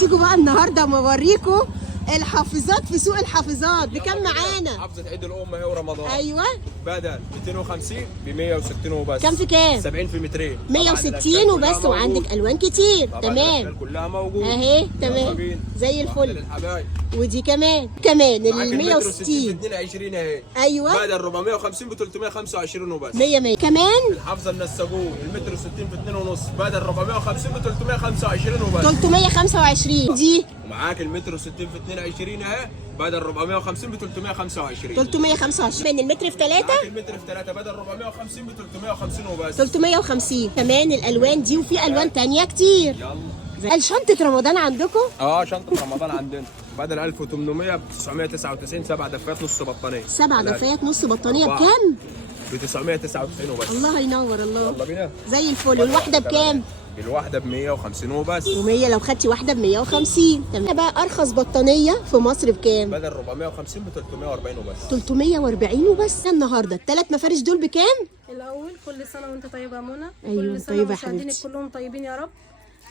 تيجوا بقى النهارده موريكم الحافظات في سوق الحافظات. بكام معانا؟ حافظة عيد الأم هي ورمضان. ايوه بدل 250 ب 160 وبس. كام في كام؟ 70 في مترين. 160 وبس، وعندك الوان كتير. تمام كلها موجودة اهي. تمام زي الفل. ودي كمان ال 160 ب 22 اهي. ايوه بدل 450 ب 325 وبس. 100 كمان. الحافظة النساجون المتر 60 في 2 ونص بدل 450 ب 325 وبس. 325 دي. ومعاك المتر 60 في 22 اهي بدل 450 ب 325. 325 المتر في 3. معاك المتر في 3 بدل 450 ب 350 وبس. 350 كمان الالوان دي، وفي الوان تانية كتير. يلا شنطة رمضان عندكم؟ شنطة رمضان عندنا بدل 1800 ب 999 7 دفايات نص بطانية. 7 دفايات نص بطانية بكام؟ ب 999 وبس. الله ينور الله. يلا بينا زي الفل. والواحدة بكام؟ الواحدة ب 150 وبس. و100 لو خدتي واحدة ب 150. تمام. بقى أرخص بطانية في مصر بكام؟ بدل 450 ب 340 وبس. 340 وبس. النهارده الثلاث مفارش دول بكام؟ الاول كل سنه وانت طيبه يا منى. أيوة، كل سنه طيبة ومشاهدينك حبيبتي. كلهم طيبين يا رب.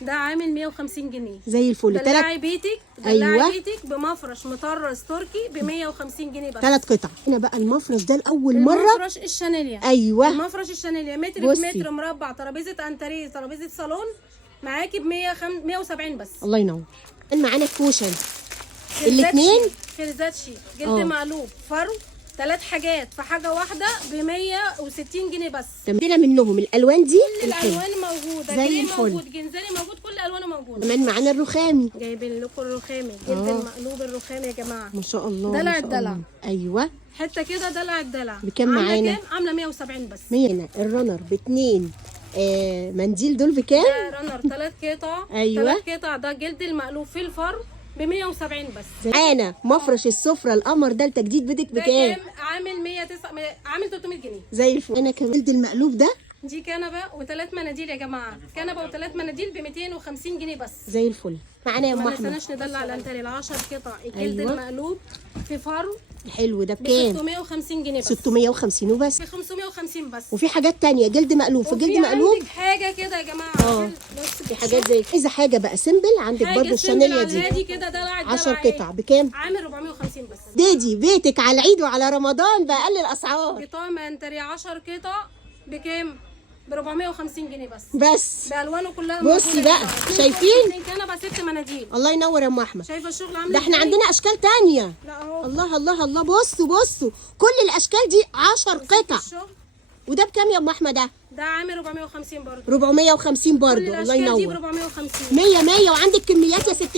ده عامل 150 جنيه. زي الفل. دلعي بيتك أيوة. دلعي بيتك بمفرش مطرز تركي ب 150 جنيه بس. 3 قطع. هنا بقى المفرش ده لأول مرة. المفرش الشانيليا. أيوه المفرش الشانيليا متر بصي. في متر مربع، ترابيزه انتريه، ترابيزه صالون، معاكي ب 170 بس. الله ينور. معانا الكوشن الاثنين خرزات شيك جلد آه. مقلوب فرو، 3 حاجات في حاجه واحده ب 160 جنيه بس. عندنا منهم الألوان دي. كل الالوان موجوده، زي جري الفل. موجود، جنزاني موجود، كل الوانه موجوده. كمان معانا الرخامي. جايبين لكم الرخامي، جلد المقلوب الرخامي يا جماعه. ما شاء الله. دلع ما شاء الدلع. الله. أيوه حته كده دلع الدلع. بكام عاملة معانا؟ كام؟ عامله 170 بس. 100. هنا الرنر باتنين منديل دول بكام؟ ده رنر 3 قطع. أيوة. 3 قطع. ده جلد المقلوب في الفرو ب 170 بس. معانا مفرش السفرة القمر ده لتجديد بيتك ده بكام؟ كام؟ عامل 300 جنيه. زي الفل. انا كمان جلد المقلوب ده دي كنبه و3 مناديل يا جماعه. كنبه و3 مناديل ب 250 جنيه بس. زي الفل. معانا يا ام ما احمد. نستناش ندلع الانتري. 10 قطع الجلد أيوة. المقلوب في فرو الحلو ده ب بكام؟ 650 جنيه بس. 650 وبس. ب 550 بس. وفي حاجات تانية جلد مقلوب في جلد مقلوب. عندك حاجه كده يا جماعه. في حاجات زي عايزه حاجه بقى سيمبل. عندك برضو الشانيليا دي هادي كده دلع 10 قطع بكام؟ عامل 450 بس. ديدي بيتك على العيد وعلى رمضان بأقل الاسعار. قطع منتري 10 قطع بكام؟ ب 450 جنيه بس. بس بالوانه كلها بصي موجودة بقى، يا جماعة. شايفين؟ كنبه 6 مناديل. الله ينور يا ام احمد. شايفه الشغل عامل ده احنا إزاي؟ عندنا اشكال تانية. لا اهو. الله الله الله. بصوا كل الاشكال دي 10 قطع. الشغل وده بكام يا ام احمد؟ ده عامل 450 برضه. 450 برضو. كل الله الاشكال دي ب ينور. 450. 100 100. وعندك كميات يا ست